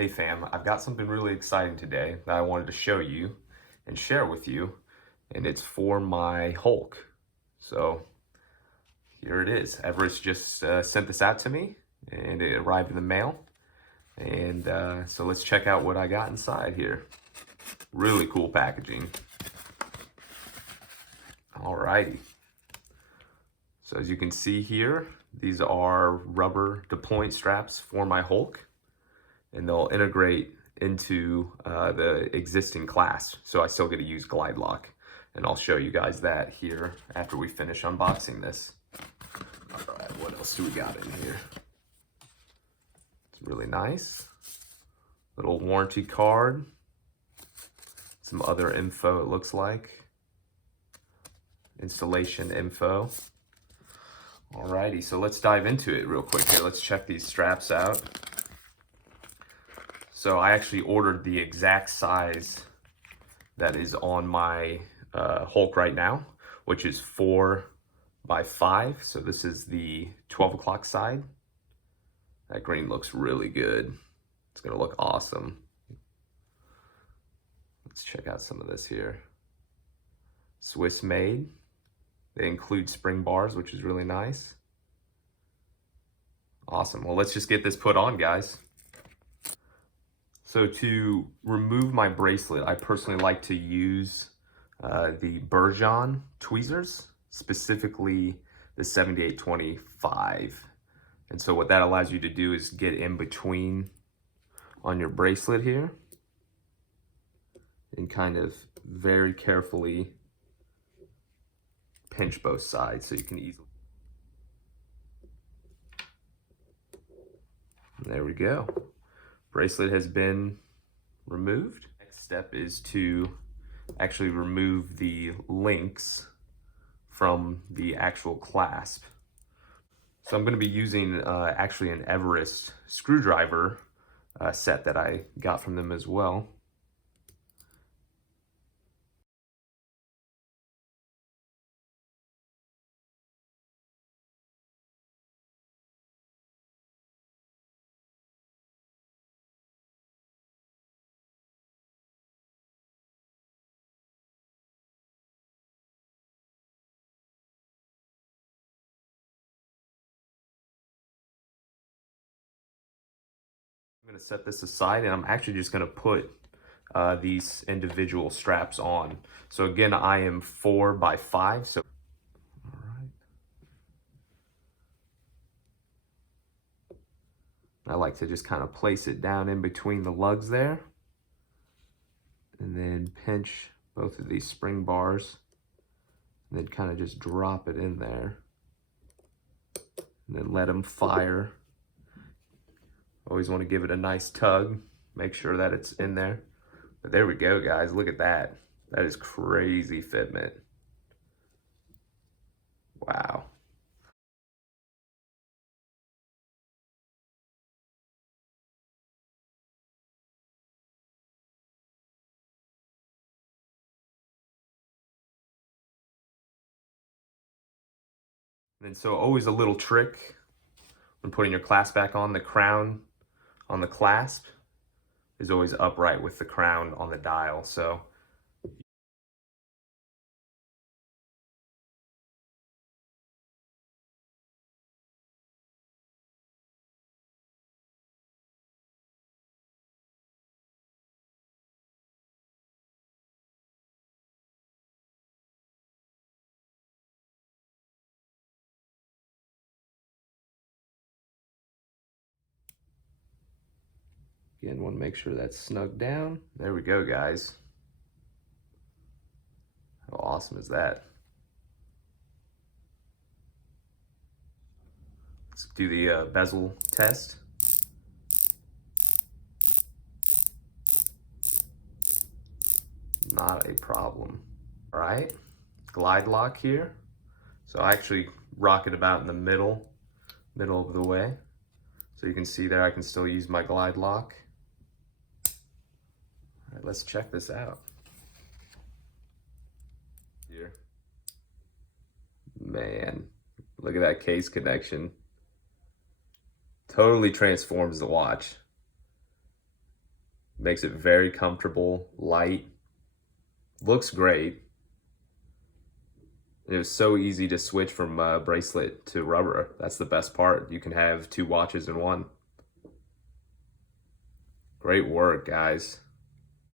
Hey fam, I've got something really exciting today that I wanted to show you and share with you, and it's for my Hulk. So here it is. Everest just sent this out to me, and it arrived in the mail. And so let's check out what I got inside here. Really cool packaging. Alrighty. So as you can see here, these are rubber deployant straps for my Hulk, and they'll integrate into the existing clasp. So I still get to use glide lock, and I'll show you guys that here after we finish unboxing this. All right, what else do we got in here? It's really nice. Little warranty card. Some other info, it looks like. Installation info. Alrighty, so let's dive into it real quick here. Let's check these straps out. So I actually ordered the exact size that is on my Hulk right now, which is 4 by 5. So this is the 12 o'clock side. That green looks really good. It's gonna look awesome. Let's check out some of this here. Swiss made. They include spring bars, which is really nice. Awesome. Well, let's just get this put on, guys. So to remove my bracelet, I personally like to use the Bourjon tweezers, specifically the 7825. And so what that allows you to do is get in between on your bracelet here and kind of very carefully pinch both sides so you can easily. There we go. Bracelet has been removed. Next step is to actually remove the links from the actual clasp. So I'm going to be using actually an Everest screwdriver set that I got from them as well. I'm going to set this aside, and I'm actually just going to put these individual straps on. So again, I am 4 by 5. So all right. I like to just kind of place it down in between the lugs there, and then pinch both of these spring bars, and then kind of just drop it in there, and then let them fire. Always want to give it a nice tug, make sure that it's in there. But there we go, guys. Look at that. That is crazy fitment. Wow. And so always a little trick when putting your clasp back on, the crown on the clasp is always upright with the crown on the dial. So again, want to make sure that's snug down. There we go, guys. How awesome is that? Let's do the bezel test. Not a problem. All right, glide lock here. So I actually rock it about in the middle of the way. So you can see there I can still use my glide lock. All right, let's check this out. Here. Man, look at that case connection. Totally transforms the watch. Makes it very comfortable, light, looks great. It was so easy to switch from bracelet to rubber. That's the best part. You can have 2 watches in one. Great work, guys.